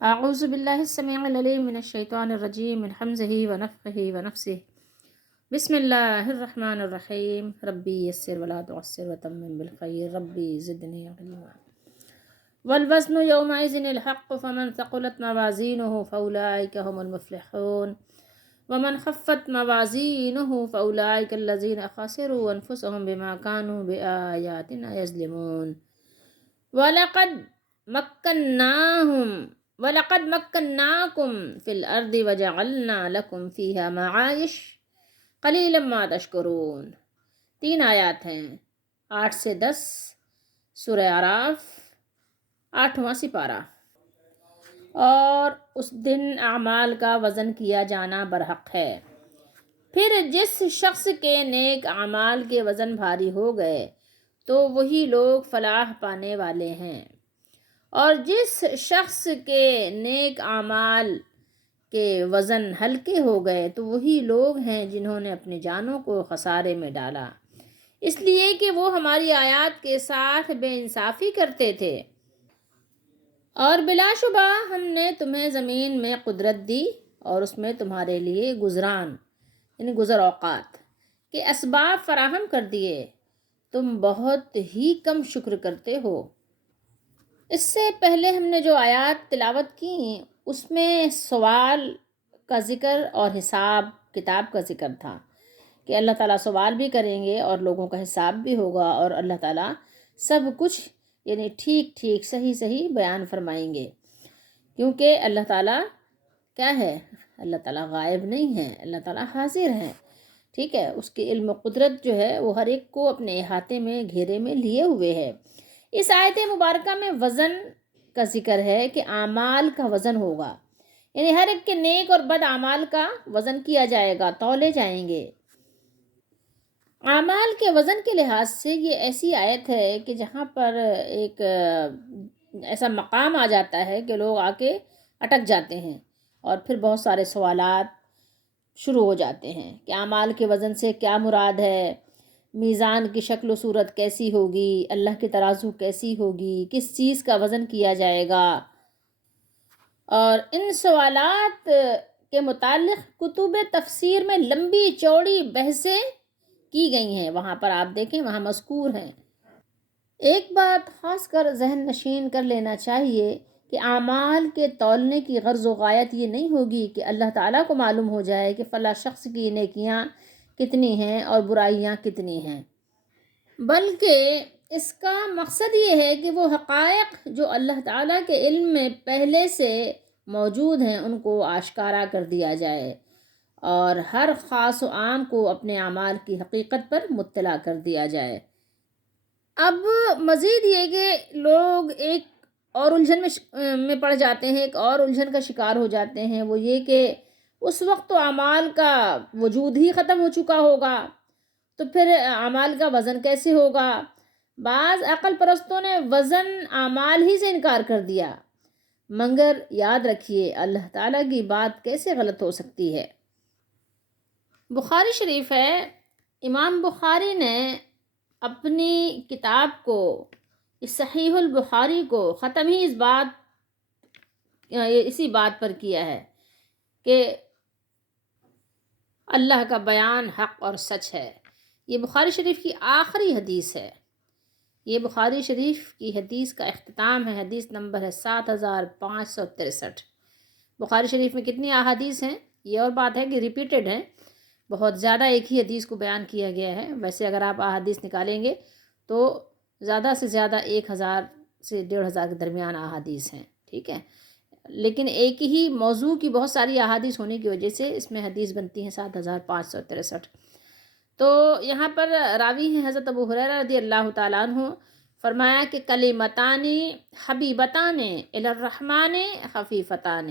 اعوذ باللہ السمیع العلیم من الشیطان الرجیم من حمزہ ونفخہ ونفثہ بسم اللہ الرحمن الرحیم ربی یسر ولا تعسر وتمم بالخیر ربی زدنی علما والوزن یومئذ الحق فمن ثقلت موازینہ فاولئک هم المفلحون ومن خفت موازینہ فاولئک الذین خسروا انفسهم بما كانوا بآیاتنا یظلمون وَلَقَدْ مَكَّنَّاكُمْ فِي الْأَرْضِ وَجَعَلْنَا لَكُمْ فِيهَا مَعَائِشَ قَلِيلًا مَا تَشْكُرُونَ 3 آیات ہیں 8 سے 10 سورہ اعراف 8واں سپارہ۔ اور اس دن اعمال کا وزن کیا جانا برحق ہے، پھر جس شخص کے نیک اعمال کے وزن بھاری ہو گئے تو وہی لوگ فلاح پانے والے ہیں، اور جس شخص کے نیک اعمال کے وزن ہلکے ہو گئے تو وہی لوگ ہیں جنہوں نے اپنی جانوں کو خسارے میں ڈالا، اس لیے کہ وہ ہماری آیات کے ساتھ بے انصافی کرتے تھے۔ اور بلا شبہ ہم نے تمہیں زمین میں قدرت دی اور اس میں تمہارے لیے گزران یعنی گزر اوقات کے اسباب فراہم کر دیے، تم بہت ہی کم شکر کرتے ہو۔ اس سے پہلے ہم نے جو آیات تلاوت کی اس میں سوال کا ذکر اور حساب کتاب کا ذکر تھا کہ اللہ تعالیٰ سوال بھی کریں گے اور لوگوں کا حساب بھی ہوگا، اور اللہ تعالیٰ سب کچھ یعنی ٹھیک ٹھیک صحیح بیان فرمائیں گے، کیونکہ اللہ تعالیٰ کیا ہے؟ اللہ تعالیٰ غائب نہیں ہے، اللہ تعالیٰ حاضر ہے، ٹھیک ہے؟ اس کے علم و قدرت جو ہے وہ ہر ایک کو اپنے احاطے میں گھیرے میں لیے ہوئے ہے۔ اس آیت مبارکہ میں وزن کا ذکر ہے کہ اعمال کا وزن ہوگا، یعنی ہر ایک کے نیک اور بد اعمال کا وزن کیا جائے گا، تولے جائیں گے۔ اعمال کے وزن کے لحاظ سے یہ ایسی آیت ہے کہ جہاں پر ایک ایسا مقام آ جاتا ہے کہ لوگ آ کے اٹک جاتے ہیں اور پھر بہت سارے سوالات شروع ہو جاتے ہیں کہ اعمال کے وزن سے کیا مراد ہے، میزان کی شکل و صورت کیسی ہوگی، اللہ کی ترازو کیسی ہوگی، کس چیز کا وزن کیا جائے گا۔ اور ان سوالات کے متعلق کتب تفسیر میں لمبی چوڑی بحثیں کی گئی ہیں، وہاں پر آپ دیکھیں وہاں مذکور ہیں۔ ایک بات خاص کر ذہن نشین کر لینا چاہیے کہ اعمال کے تولنے کی غرض و غایت یہ نہیں ہوگی کہ اللہ تعالیٰ کو معلوم ہو جائے کہ فلاں شخص کی نیکیاں کتنی ہیں اور برائیاں کتنی ہیں، بلکہ اس کا مقصد یہ ہے کہ وہ حقائق جو اللہ تعالیٰ کے علم میں پہلے سے موجود ہیں ان کو آشکارا کر دیا جائے اور ہر خاص و عام کو اپنے اعمال کی حقیقت پر مطلع کر دیا جائے۔ اب مزید یہ کہ لوگ ایک اور الجھن میں پڑ جاتے ہیں، ایک اور الجھن کا شکار ہو جاتے ہیں، وہ یہ کہ اس وقت تو اعمال کا وجود ہی ختم ہو چکا ہوگا، تو پھر اعمال کا وزن کیسے ہوگا؟ بعض عقل پرستوں نے وزن اعمال ہی سے انکار کر دیا، مگر یاد رکھیے اللہ تعالیٰ کی بات کیسے غلط ہو سکتی ہے۔ بخاری شریف ہے، امام بخاری نے اپنی کتاب کو صحیح البخاری کو ختم ہی اسی بات پر کیا ہے کہ اللہ کا بیان حق اور سچ ہے۔ یہ بخاری شریف کی آخری حدیث ہے، یہ بخاری شریف کی حدیث کا اختتام ہے، حدیث نمبر ہے 7563۔ بخاری شریف میں کتنی احادیث ہیں؟ یہ اور بات ہے کہ ریپیٹڈ ہیں، بہت زیادہ ایک ہی حدیث کو بیان کیا گیا ہے۔ ویسے اگر آپ احادیث نکالیں گے تو زیادہ سے زیادہ 1000 سے 1500 کے درمیان احادیث ہیں، ٹھیک ہے؟ لیکن ایک ہی موضوع کی بہت ساری احادیث ہونے کی وجہ سے اس میں حدیث بنتی ہیں 7563۔ تو یہاں پر راوی ہیں حضرت ابو ہریرہ رضی اللہ تعالیٰ عنہ، فرمایا کہ کلمتان حبیبتان الی الرحمن خفیفتان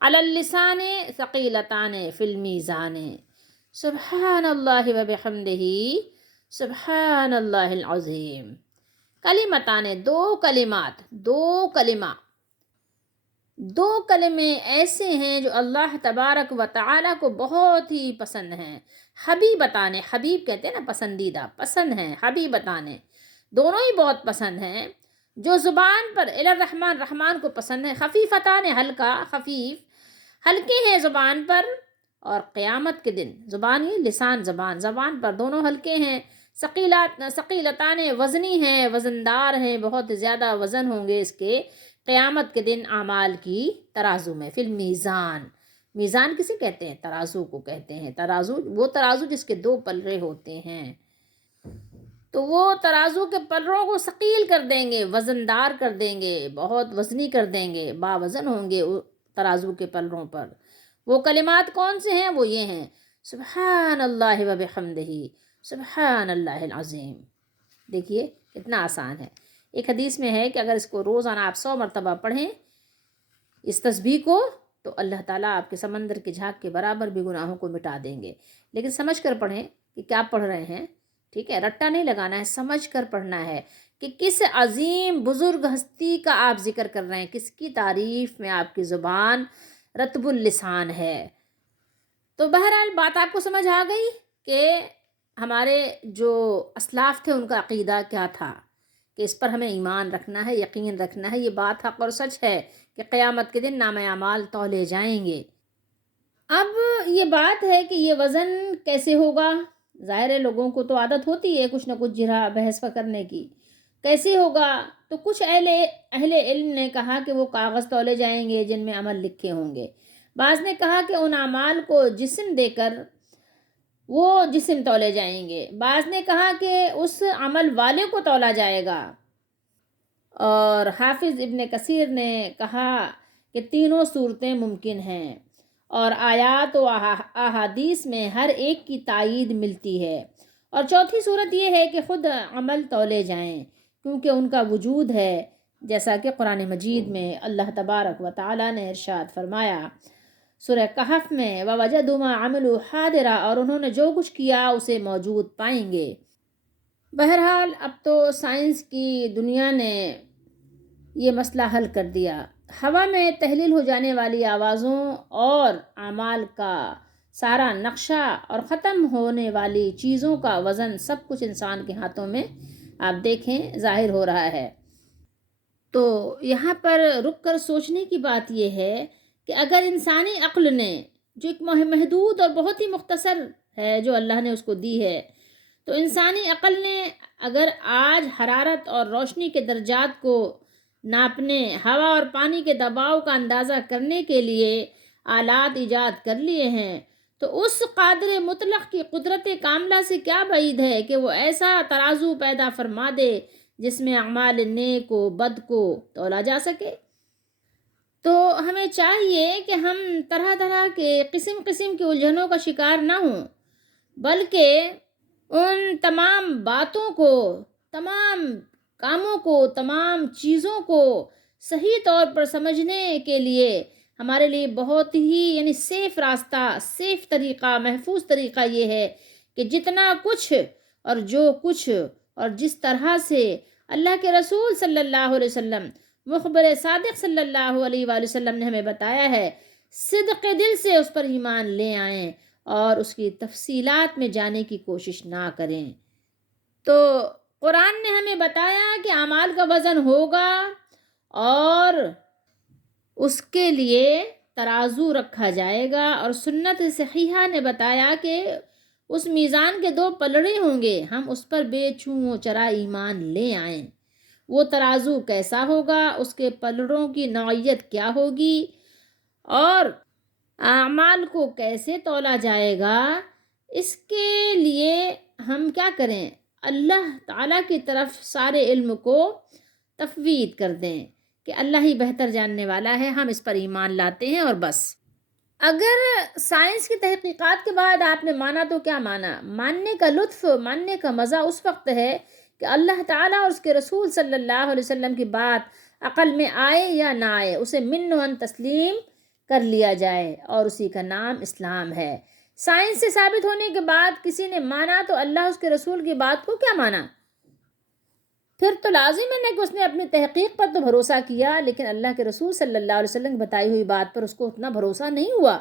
علی اللسان ثقیلتان فی المیزان سبحان اللہ و بحمدہ سبحان اللہ العظیم۔ کلمتان، دو کلمے ایسے ہیں جو اللہ تبارک و تعالیٰ کو بہت ہی پسند ہیں۔ حبیبتان، حبیب کہتے ہیں نا پسندیدہ، پسند ہیں، حبیبتان دونوں ہی بہت پسند ہیں۔ جو زبان پر الرحمن، رحمان کو پسند ہے، خفیفتان ہلکا، خفیف ہلکے ہیں زبان پر، اور قیامت کے دن زبان یہ لسان زبان پر دونوں ہلکے ہیں، ثقیلتان وزنی ہیں، وزندار ہیں، بہت زیادہ وزن ہوں گے اس کے قیامت کے دن اعمال کی ترازو میں، فی المیزان۔ میزان کسے کہتے ہیں؟ ترازو کو کہتے ہیں۔ ترازو، وہ ترازو جس کے دو پلڑے ہوتے ہیں، تو وہ ترازو کے پلڑوں کو ثقیل کر دیں گے، وزندار کر دیں گے، بہت وزنی کر دیں گے، باوزن ہوں گے ترازو کے پلڑوں پر۔ وہ کلمات کون سے ہیں؟ وہ یہ ہیں: سبحان اللہ و بحمدہ، سبحان اللہ العظیم۔ دیکھیے کتنا آسان ہے۔ ایک حدیث میں ہے کہ اگر اس کو روزانہ آپ 100 مرتبہ پڑھیں اس تسبیح کو، تو اللہ تعالیٰ آپ کے سمندر کے جھاگ کے برابر بھی گناہوں کو مٹا دیں گے۔ لیکن سمجھ کر پڑھیں کہ کیا پڑھ رہے ہیں، ٹھیک ہے؟ رٹا نہیں لگانا ہے، سمجھ کر پڑھنا ہے کہ کس عظیم بزرگ ہستی کا آپ ذکر کر رہے ہیں، کس کی تعریف میں آپ کی زبان رطب اللسان ہے۔ تو بہرحال بات آپ کو سمجھ آ گئی کہ ہمارے جو اسلاف تھے ان کا عقیدہ کیا تھا، کہ اس پر ہمیں ایمان رکھنا ہے، یقین رکھنا ہے، یہ بات حق اور سچ ہے کہ قیامت کے دن نامہ اعمال تولے جائیں گے۔ اب یہ بات ہے کہ یہ وزن کیسے ہوگا؟ ظاہر ہے لوگوں کو تو عادت ہوتی ہے کچھ نہ کچھ جرا بحث کرنے کی، کیسے ہوگا؟ تو کچھ اہل علم نے کہا کہ وہ کاغذ تولے جائیں گے جن میں عمل لکھے ہوں گے۔ بعض نے کہا کہ ان اعمال کو جسم دے کر وہ جسم تولے جائیں گے۔ بعض نے کہا کہ اس عمل والے کو تولا جائے گا۔ اور حافظ ابن کثیر نے کہا کہ تینوں صورتیں ممکن ہیں، اور آیات و احادیث میں ہر ایک کی تائید ملتی ہے۔ اور چوتھی صورت یہ ہے کہ خود عمل تولے جائیں، کیونکہ ان کا وجود ہے، جیسا کہ قرآن مجید میں اللہ تبارک و تعالیٰ نے ارشاد فرمایا سورہ کہف میں، وَوَجَدُوا مَا عَمِلُوا حَاضِرًا، اور انہوں نے جو کچھ کیا اسے موجود پائیں گے۔ بہرحال اب تو سائنس کی دنیا نے یہ مسئلہ حل کر دیا۔ ہوا میں تحلیل ہو جانے والی آوازوں اور اعمال کا سارا نقشہ اور ختم ہونے والی چیزوں کا وزن، سب کچھ انسان کے ہاتھوں میں آپ دیکھیں ظاہر ہو رہا ہے۔ تو یہاں پر رک کر سوچنے کی بات یہ ہے کہ اگر انسانی عقل نے، جو ایک محدود اور بہت ہی مختصر ہے جو اللہ نے اس کو دی ہے، تو انسانی عقل نے اگر آج حرارت اور روشنی کے درجات کو ناپنے، ہوا اور پانی کے دباؤ کا اندازہ کرنے کے لیے آلات ایجاد کر لیے ہیں، تو اس قادر مطلق کی قدرت کاملہ سے کیا بعید ہے کہ وہ ایسا ترازو پیدا فرما دے جس میں اعمال نیک و بد کو تولا جا سکے۔ تو ہمیں چاہیے کہ ہم طرح طرح کے قسم کی الجھنوں کا شکار نہ ہوں، بلکہ ان تمام باتوں کو، تمام کاموں کو، تمام چیزوں کو صحیح طور پر سمجھنے کے لیے ہمارے لیے بہت ہی سیف راستہ، سیف طریقہ، محفوظ طریقہ یہ ہے کہ جتنا کچھ اور جو کچھ اور جس طرح سے اللہ کے رسول صلی اللہ علیہ وسلم، مخبر صادق صلی اللہ علیہ وآلہ وسلم نے ہمیں بتایا ہے، صدق دل سے اس پر ایمان لے آئیں اور اس کی تفصیلات میں جانے کی کوشش نہ کریں۔ تو قرآن نے ہمیں بتایا کہ اعمال کا وزن ہوگا اور اس کے لیے ترازو رکھا جائے گا، اور سنت صحیحہ نے بتایا کہ اس میزان کے 2 پلڑے ہوں گے، ہم اس پر بے چوں چرا ایمان لے آئیں۔ وہ ترازو کیسا ہوگا، اس کے پلڑوں کی نوعیت کیا ہوگی، اور اعمال کو کیسے تولا جائے گا، اس کے لیے ہم کیا کریں؟ اللہ تعالیٰ کی طرف سارے علم کو تفویض کر دیں کہ اللہ ہی بہتر جاننے والا ہے، ہم اس پر ایمان لاتے ہیں اور بس۔ اگر سائنس کی تحقیقات کے بعد آپ نے مانا تو کیا مانا؟ ماننے کا لطف، ماننے کا مزہ اس وقت ہے کہ اللہ تعالیٰ اور اس کے رسول صلی اللہ علیہ وسلم کی بات عقل میں آئے یا نہ آئے، اسے من و ان تسلیم کر لیا جائے، اور اسی کا نام اسلام ہے۔ سائنس سے ثابت ہونے کے بعد کسی نے مانا تو اللہ اس کے رسول کی بات کو کیا مانا؟ پھر تو لازم ہے کہ اس نے اپنی تحقیق پر تو بھروسہ کیا، لیکن اللہ کے رسول صلی اللہ علیہ وسلم کی بتائی ہوئی بات پر اس کو اتنا بھروسہ نہیں ہوا۔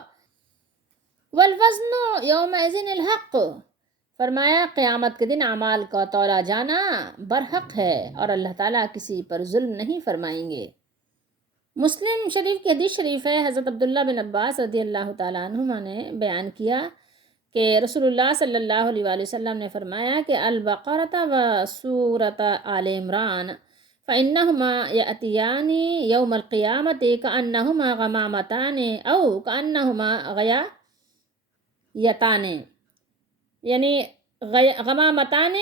والوزن یومئذ الحق فرمایا قیامت کے دن اعمال کا تولا جانا برحق ہے اور اللہ تعالیٰ کسی پر ظلم نہیں فرمائیں گے۔ مسلم شریف کی حدیث شریف ہے، حضرت عبداللہ بن عباس رضی اللہ تعالیٰ عنہما نے بیان کیا کہ رسول اللہ صلی اللہ علیہ وآلہ وسلم نے فرمایا کہ البقرۃ و سورۃ آل عمران فإنهما يأتيان يوم القيامة كأنهما غمامتان أو كأنهما غيايتان، یعنی غمامتان،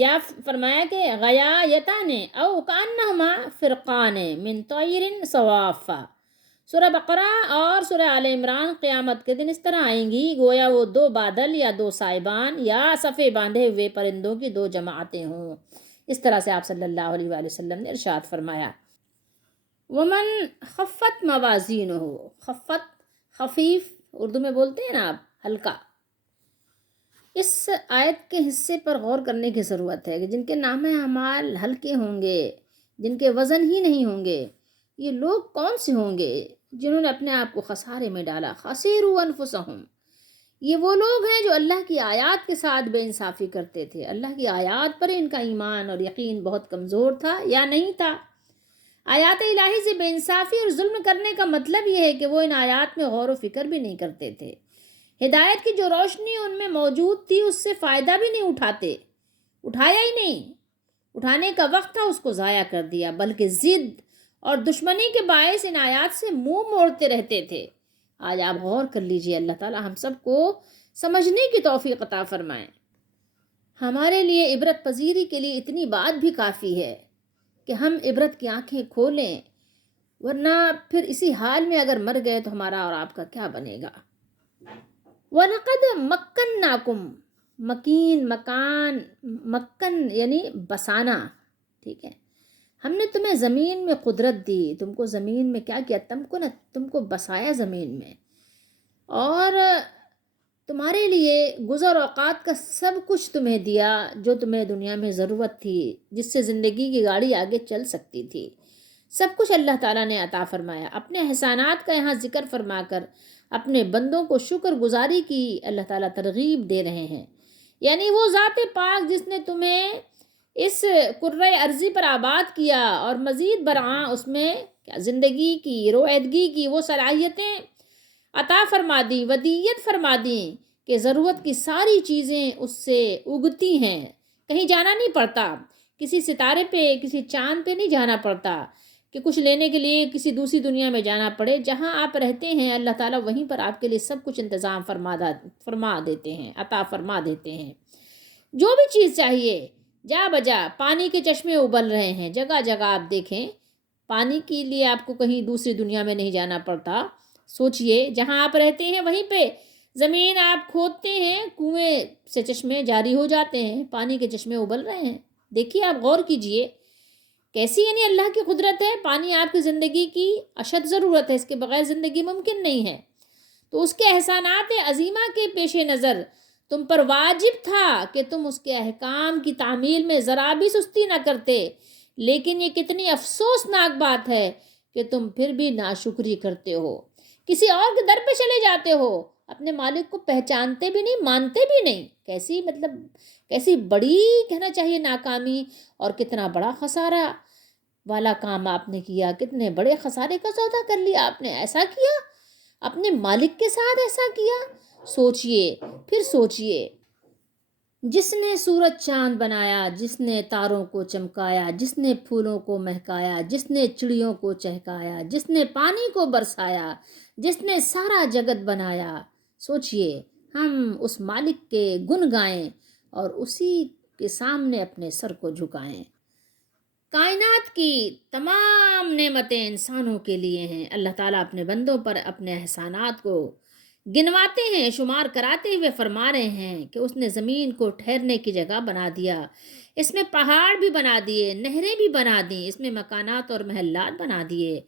یا فرمایا کہ غیایتان او کأنہما فرقان من طیر صواف۔ سورہ بقرہ اور سورہ آل عمران قیامت کے دن اس طرح آئیں گی گویا وہ دو بادل یا دو سائبان یا صفے باندھے ہوئے پرندوں کی دو جماعتیں ہوں۔ اس طرح سے آپ صلی اللہ علیہ وآلہ وسلم نے ارشاد فرمایا۔ ومن خفت موازینہ، خفت خفیف اردو میں بولتے ہیں نا آپ، ہلکا۔ اس آیت کے حصے پر غور کرنے کی ضرورت ہے کہ جن کے نام اعمال ہلکے ہوں گے، جن کے وزن ہی نہیں ہوں گے، یہ لوگ کون سے ہوں گے جنہوں نے اپنے آپ کو خسارے میں ڈالا؟ خسروا انفسہم، یہ وہ لوگ ہیں جو اللہ کی آیات کے ساتھ بے انصافی کرتے تھے۔ اللہ کی آیات پر ان کا ایمان اور یقین بہت کمزور تھا یا نہیں تھا۔ آیات الہی سے بے انصافی اور ظلم کرنے کا مطلب یہ ہے کہ وہ ان آیات میں غور و فکر بھی نہیں کرتے تھے، ہدایت کی جو روشنی ان میں موجود تھی اس سے فائدہ بھی نہیں اٹھایا ہی نہیں، اٹھانے کا وقت تھا اس کو ضائع کر دیا، بلکہ ضد اور دشمنی کے باعث ان آیات سے منہ موڑتے رہتے تھے۔ آج آپ غور کر لیجئے، اللہ تعالی ہم سب کو سمجھنے کی توفیق عطا فرمائیں۔ ہمارے لیے عبرت پذیری کے لیے اتنی بات بھی کافی ہے کہ ہم عبرت کی آنکھیں کھولیں، ورنہ پھر اسی حال میں اگر مر گئے تو ہمارا اور آپ کا کیا بنے گا۔ وَلَقَدْ مَكَّنَّاكُمْ، مکین، مکان، مکن یعنی بسانا، ٹھیک ہے، ہم نے تمہیں زمین میں قدرت دی، تم کو زمین میں کیا کیا، تم کو بسایا زمین میں، اور تمہارے لیے گزر اوقات کا سب کچھ تمہیں دیا جو تمہیں دنیا میں ضرورت تھی، جس سے زندگی کی گاڑی آگے چل سکتی تھی، سب کچھ اللہ تعالیٰ نے عطا فرمایا۔ اپنے احسانات کا یہاں ذکر فرما کر اپنے بندوں کو شکر گزاری کی اللہ تعالیٰ ترغیب دے رہے ہیں، یعنی وہ ذات پاک جس نے تمہیں اس کرۂ ارضی پر آباد کیا اور مزید برآں اس میں زندگی کی رویدگی کی وہ صلاحیتیں عطا فرما دیں، ودیت فرما دیں کہ ضرورت کی ساری چیزیں اس سے اگتی ہیں، کہیں جانا نہیں پڑتا، کسی ستارے پہ کسی چاند پہ نہیں جانا پڑتا کہ کچھ لینے کے لیے کسی دوسری دنیا میں جانا پڑے۔ جہاں آپ رہتے ہیں اللہ تعالیٰ وہیں پر آپ کے لیے سب کچھ انتظام فرما دیتے ہیں، عطا فرما دیتے ہیں۔ جو بھی چیز چاہیے جا بجا، پانی کے چشمے ابل رہے ہیں جگہ جگہ، آپ دیکھیں پانی کے لیے آپ کو کہیں دوسری دنیا میں نہیں جانا پڑتا۔ سوچئے جہاں آپ رہتے ہیں وہیں پہ زمین آپ کھودتے ہیں، کنویں سے چشمے جاری ہو جاتے ہیں، پانی کے چشمے ابل رہے ہیں۔ دیکھیے آپ غور کیجئے کیسی یعنی اللہ کی قدرت ہے۔ پانی آپ کی زندگی کی اشد ضرورت ہے، اس کے بغیر زندگی ممکن نہیں ہے، تو اس کے احسانات عظیمہ کے پیش نظر تم پر واجب تھا کہ تم اس کے احکام کی تعمیل میں ذرا بھی سستی نہ کرتے، لیکن یہ کتنی افسوسناک بات ہے کہ تم پھر بھی ناشکری کرتے ہو، کسی اور کے در پہ چلے جاتے ہو، اپنے مالک کو پہچانتے بھی نہیں، مانتے بھی نہیں۔ کیسی بڑی کہنا چاہیے ناکامی اور کتنا بڑا خسارہ والا کام آپ نے کیا، کتنے بڑے خسارے کا سودا کر لیا آپ نے، ایسا کیا اپنے مالک کے ساتھ، ایسا کیا۔ سوچئے، پھر سوچئے، جس نے سورج چاند بنایا، جس نے تاروں کو چمکایا، جس نے پھولوں کو مہکایا، جس نے چڑیوں کو چہکایا، جس نے پانی کو برسایا، جس نے سارا جگت بنایا، سوچئے ہم اس مالک کے گن گائیں اور اسی کے سامنے اپنے سر کو جھکائیں۔ کائنات کی تمام نعمتیں انسانوں کے لیے ہیں۔ اللہ تعالیٰ اپنے بندوں پر اپنے احسانات کو گنواتے ہیں، شمار کراتے ہوئے فرما رہے ہیں کہ اس نے زمین کو ٹھہرنے کی جگہ بنا دیا، اس میں پہاڑ بھی بنا دیے، نہریں بھی بنا دیں، اس میں مکانات اور محلات بنا دیے،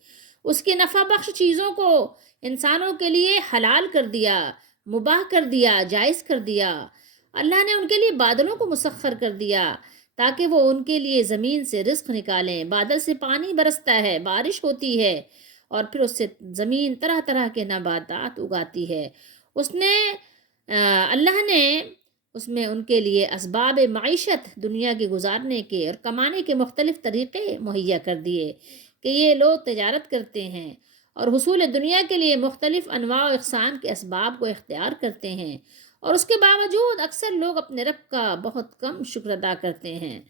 اس کے نفع بخش چیزوں کو انسانوں کے لیے حلال کر دیا، مباح کر دیا، جائز کر دیا۔ اللہ نے ان کے لیے بادلوں کو مسخر کر دیا تاکہ وہ ان کے لیے زمین سے رزق نکالیں۔ بادل سے پانی برستا ہے، بارش ہوتی ہے، اور پھر اس سے زمین طرح طرح کے نباتات اگاتی ہے۔ اللہ نے اس میں ان کے لیے اسباب معیشت، دنیا کے گزارنے کے اور کمانے کے مختلف طریقے مہیا کر دیے کہ یہ لوگ تجارت کرتے ہیں اور حصول دنیا کے لیے مختلف انواع و اقسام کے اسباب کو اختیار کرتے ہیں، اور اس کے باوجود اکثر لوگ اپنے رب کا بہت کم شکر ادا کرتے ہیں۔